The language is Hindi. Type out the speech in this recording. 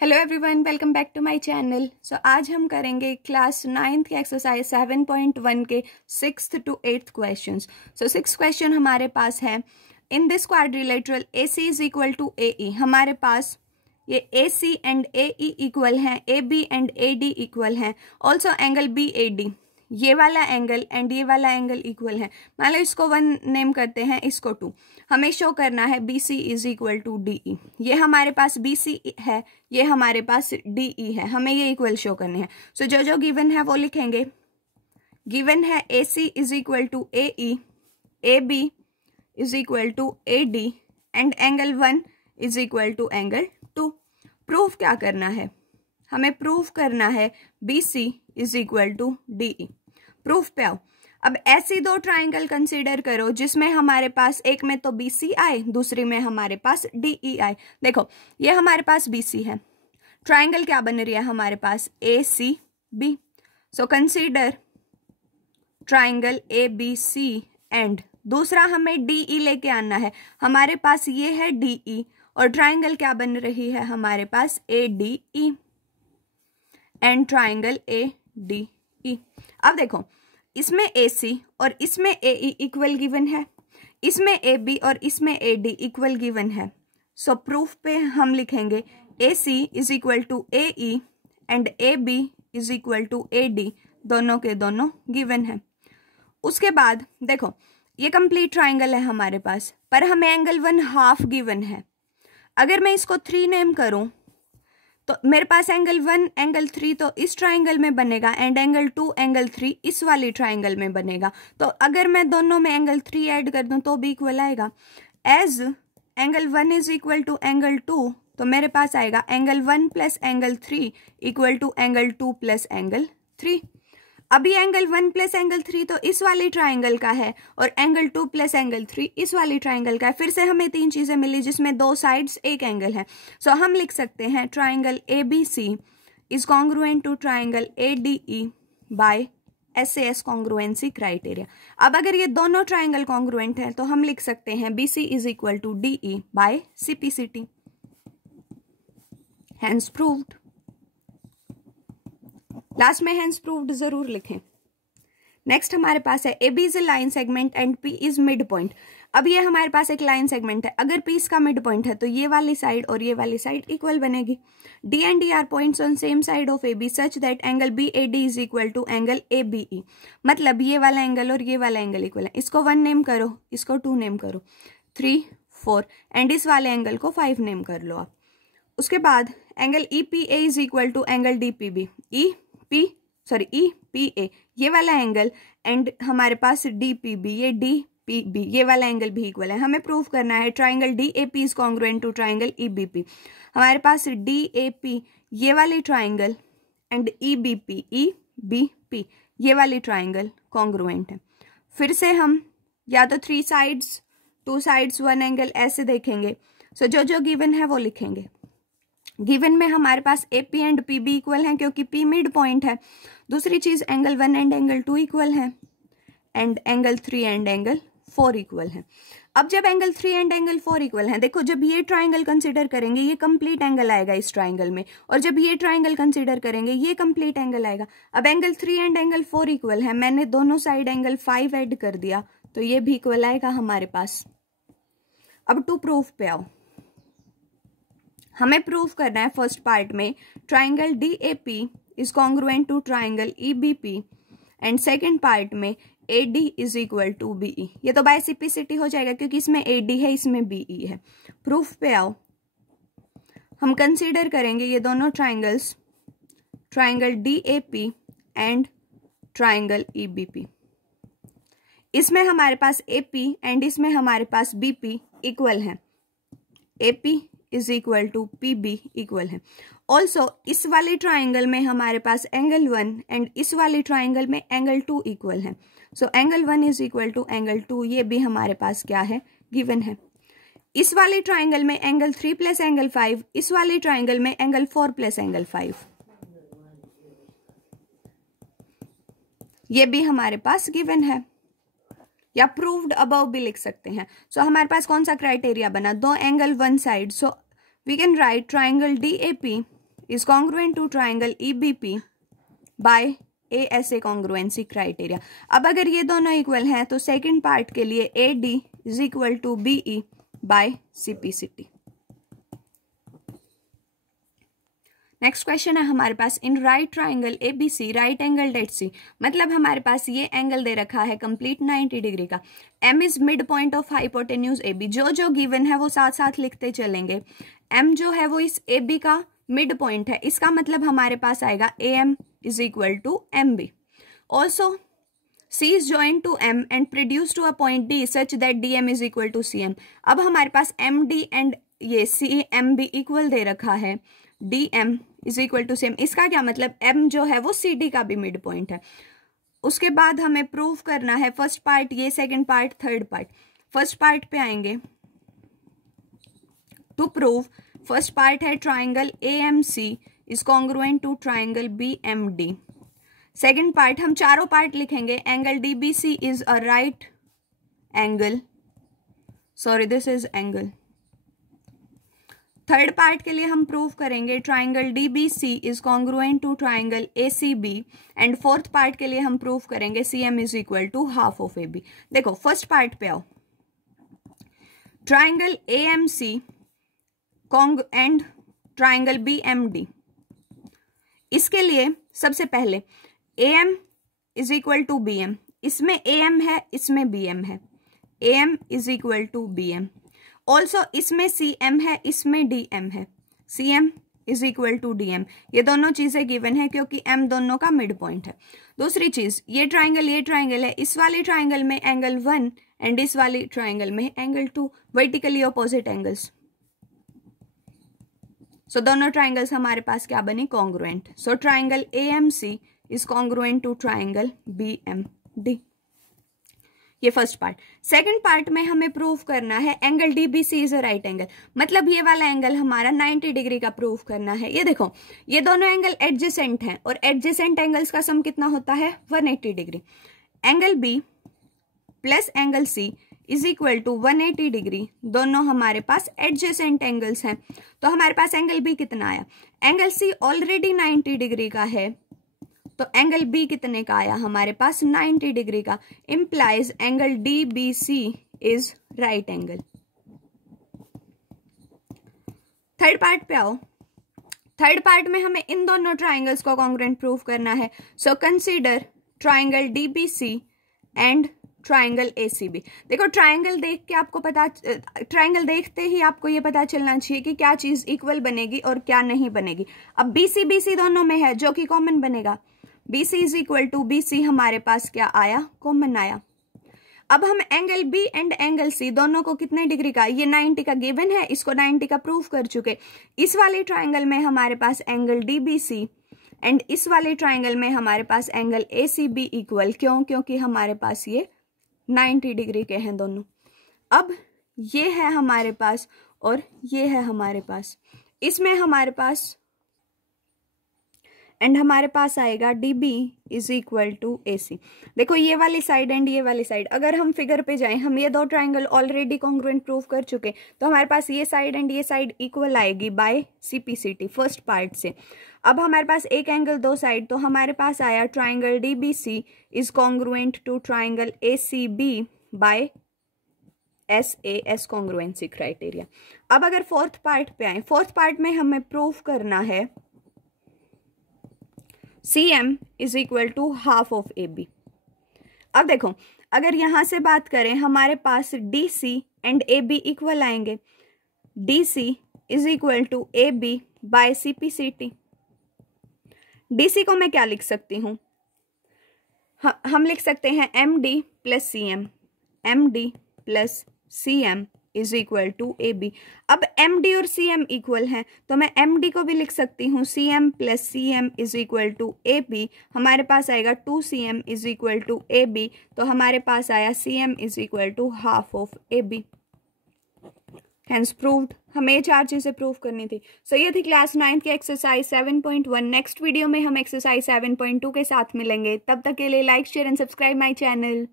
Hello everyone, welcome back to my channel. So आज हम करेंगे क्लास 9th के एक्सरसाइज 7.1 के 6th to 8th questions. So 6 question हमारे पास है। In this quadrilateral AC is equal to AE। हमारे पास ये AC एंड AE इक्वल हैं, AB एंड AD इक्वल हैं। ऑल्सो एंगल BAD, ये वाला एंगल एंड ये वाला एंगल इक्वल है। मान लो इसको 1 नेम करते हैं, इसको 2। हमें शो करना है BC is equal to DE। ये हमारे पास BC है, ये हमारे पास DE है, हमें ये इक्वल शो करने हैं। सो जो जो गिवन है वो लिखेंगे। गिवन है AC is equal to AE, AB is equal to AD and angle 1 is equal to angle 2। Proof क्या करना है? हमें प्रूफ करना है BC is equal to DE। Proof पे आओ। अब ऐसी दो ट्राइंगल कंसीडर करो जिसमें हमारे पास एक में तो BC आए, दूसरी में हमारे पास DE आए। देखो ये हमारे पास BC है, ट्राइंगल क्या बन रही है हमारे पास? ACB। So consider triangle ABC and दूसरा हमें DE लेके आना है। हमारे पास ये है DE और ट्राइंगल क्या बन रही है हमारे पास? ADE and triangle ADE। अब देखो इसमें AC और इसमें AE इक्वल गिवन है, इसमें AB और इसमें AD इक्वल गिवन है। सो प्रूफ पे हम लिखेंगे AC is equal to AE and AB is equal to AD, दोनों के दोनों गिवन है। उसके बाद देखो ये कंप्लीट ट्राइंगल है हमारे पास, पर हमें एंगल 1 हाफ गिवन है। अगर मैं इसको 3 नेम करूं तो मेरे पास एंगल 1 एंगल 3 तो इस ट्राइंगल में बनेगा एंड एंगल 2 एंगल 3 इस वाली ट्राइंगल में बनेगा। तो अगर मैं दोनों में एंगल 3 ऐड कर दूं तो भी इक्वल आएगा। As angle 1 is equal to angle 2 तो मेरे पास आएगा angle 1 plus angle 3 equal to angle 2 plus angle 3। अभी एंगल 1 प्लस एंगल 3 तो इस वाली ट्राइंगल का है और एंगल 2 प्लस एंगल 3 इस वाली ट्राइंगल का है। फिर से हमें 3 चीजें मिली जिसमें 2 साइड्स एक एंगल है। सो हम लिख सकते हैं triangle ABC is congruent to triangle ADE by SAS congruency criteria. अब अगर ये दोनों ट्राइंगल कॉन्ग्रुएंट है तो हम लिख सकते हैं BC is equal to DE by CPCT। Hence proved. Last में हैंस प्रूव्ड जरूर लिखें। नेक्स्ट हमारे पास है AB इज a line segment and P is mid point. अब ये हमारे पास एक लाइन सेगमेंट है, अगर P इसका मिड पॉइंट है तो ये वाली साइड और ये वाली साइड इक्वल बनेगी। D and D are points on same side of AB such that angle BAD is equal to angle ABE। मतलब ये वाला एंगल और ये वाला एंगल इक्वल है। इसको 1 नेम करो, इसको 2 नेम करो, 3 4 एंड इस वाले एंगल को 5 नेम कर लो आप। उसके बाद angle EPA is equal to angle DPB। EPA ये वाला एंगल एंड हमारे पास DPB, ये DPB ये वाला एंगल भी इक्वल है। हमें प्रूव करना है triangle DAP is congruent to triangle EBP। हमारे पास DAP ये वाली ट्राइंगल एंड EBP ये वाली ट्राइंगल कॉन्ग्रुएंट है। फिर से हम या तो 3 साइड्स 2 साइड्स 1 एंगल ऐसे देखेंगे। सो जो जो गिवन है वो लिखेंगे। गिवन में हमारे पास AP एंड PB इक्वल हैं क्योंकि P मिड पॉइंट है। दूसरी चीज एंगल 1 एंड एंगल 2 इक्वल है and angle 3 and angle 4 equal है। अब जब एंगल 3 एंड एंगल 4 इक्वल है, देखो जब ये ट्राइंगल कंसीडर करेंगे ये कंप्लीट एंगल आएगा इस ट्राइंगल में, और जब ये ट्राइंगल कंसीडर करेंगे ये कंप्लीट एंगल आएगा। अब एंगल 3 एंड एंगल 4 इक्वल है, मैंने दोनों साइड एंगल 5 ऐड कर दिया तो ये भी इक्वल आएगा हमारे पास। अब टू प्रूफ पे आओ। हमें प्रूफ करना है फर्स्ट पार्ट में triangle DAP is congruent to triangle EBP and second part में AD is equal to BE। ये तो बाय CPCT हो जाएगा क्योंकि इसमें AD है इसमें BE है। प्रूफ पे आओ। हम कंसीडर करेंगे ये दोनों triangles, triangle DAP and triangle EBP। इसमें हमारे पास AP एंड इसमें हमारे पास BP इक्वल है। AP is equal to PB equal है। ऑल्सो इस वाले ट्राइंगल में हमारे पास एंगल 1 एंड इस वाले ट्राइंगल में एंगल 2 इक्वल है। So angle 1 is equal to angle 2, ये भी हमारे पास क्या है? गिवन है। इस वाले ट्राइंगल में एंगल 3 प्लस एंगल 5, इस वाले ट्राइंगल में एंगल 4 प्लस एंगल 5, ये भी हमारे पास गिवन है या प्रूव्ड अबव भी लिख सकते हैं। सो हमारे पास कौन सा क्राइटेरिया बना? 2 angle 1 side. So we can write triangle DAP is congruent to triangle EBP by ASA congruency criteria. अब अगर ये दोनों इक्वल हैं तो सेकंड पार्ट के लिए AD is equal to BE by CPCT। Next question है हमारे पास, in right triangle ABC right angle at C, मतलब हमारे पास ये एंगल दे रखा है कंप्लीट 90 डिग्री का। M is mid point of hypotenuse AB, जो गिवन है वो साथ साथ लिखते चलेंगे। M जो है वो इस AB का मिड पॉइंट है, इसका मतलब हमारे पास आएगा AM is equal to MB। Also C is joined to M and produced to a point D such that DM is equal to CM। अब हमारे पास MD एंड ये CMB इक्वल दे रखा है, DM is equal to CM। इसका क्या मतलब, M जो है वो CD का भी मिड पॉइंट है। उसके बाद हमें प्रूव करना है फर्स्ट पार्ट ये, second part, third part. First part पे आएंगे टू प्रूव, फर्स्ट पार्ट है triangle AMC is congruent to triangle BMD। Second part हम चारों पार्ट लिखेंगे, angle DBC is a right angle, sorry this is angle. Third part के लिए हम प्रूव करेंगे triangle DBC is congruent to triangle ACB and fourth part के लिए हम प्रूव करेंगे CM is equal to half of AB। देखो फर्स्ट पार्ट पे आओ, triangle AMC and triangle BMD। इसके लिए सबसे पहले AM is equal to BM, इसमें AM है इसमें BM है, AM is equal to BM। Also इसमें CM है इसमें DM है, CM is equal to DM। ये दोनों चीजें गिवन है क्योंकि M दोनों का मिड पॉइंट है। दूसरी चीज, ये ट्राइंगल है, इस वाले ट्राइंगल में एंगल 1 एंड इस वाली ट्राइंगल में angle 2, vertically opposite angles. So दोनों ट्राइंगल्स हमारे पास क्या बनी, congruent. So triangle AMC is congruent to triangle BMD। ये फर्स्ट पार्ट। सेकंड पार्ट में हमें प्रूव करना है angle DBC is a right angle, मतलब ये वाला एंगल हमारा 90 डिग्री का प्रूव करना है। ये देखो ये दोनों एंगल एडजेसेंट हैं और एडजेसेंट एंगल्स का सम कितना होता है, 180 degree. Angle B plus angle C is equal to 180 degree, दोनों हमारे पास एडजेसेंट एंगल्स हैं। तो हमारे पास एंगल B कितना आया, एंगल C ऑलरेडी 90 डिग्री का है, तो एंगल B कितने का आया हमारे पास, 90 डिग्री का। Implies angle DBC is right angle. Third part पे आओ, थर्ड पार्ट में हमें इन दोनों ट्राइंगल्स को कॉन्ग्रुएंट प्रूव करना है। So consider triangle DBC and triangle ACB। देखो ट्राइंगल देख के आपको पता, ट्राइंगल देखते ही आपको ये पता चलना चाहिए कि क्या चीज इक्वल बनेगी और क्या नहीं बनेगी। अब BC दोनों में है जो कि कॉमन बनेगा, BC is equal to BC हमारे पास क्या आया, कॉमन आया। अब हम angle B and angle C दोनों को कितने डिग्री का, ये 90 का गिवन है, इसको 90 का प्रूव कर चुके। इस वाले ट्राइंगल में हमारे पास एंगल DBC एंड इस वाले ट्राइंगल में हमारे पास एंगल ACB इक्वल, क्यों, क्योंकि हमारे पास ये 90 डिग्री के हैं दोनों। अब ये है हमारे पास और ये है हमारे पास, इसमें हमारे पास एंड हमारे पास आएगा DB is equal to AC। देखो ये वाली साइड एंड ये वाली साइड, अगर हम फिगर पे जाएं, हम ये दो ट्राइंगल ऑलरेडी कॉन्ग्रुएंट प्रूव कर चुके, तो हमारे पास ये साइड एंड ये साइड इक्वल आएगी बाय CPCT फर्स्ट पार्ट से। अब हमारे पास एक एंगल दो साइड, तो हमारे पास आया triangle DBC is congruent to triangle ACB by SAS congruency criteria. अब अगर फोर्थ पार्ट पे आए, फोर्थ पार्ट में हमें प्रूव करना है CM is equal to half of AB। अब देखो अगर यहां से बात करें, हमारे पास DC एंड AB इक्वल आएंगे, DC is equal to AB by CPCT। DC को मैं क्या लिख सकती हूं, हम लिख सकते हैं MD plus CM, MD plus CM is equal to AB। अब MD और CM इक्वल हैं, तो मैं MD को भी लिख सकती हूँ CM plus CM is equal to AB। हमारे पास आएगा 2CM is equal to AB, तो हमारे पास आया CM is equal to half of AB। Hence proved. हमें ये चार चीजें प्रूव करनी थी। सो ये थी क्लास 9 की एक्सरसाइज 7.1। नेक्स्ट वीडियो में हम एक्सरसाइज 7.2 के साथ मिलेंगे। तब तक के लिए like share and subscribe my channel.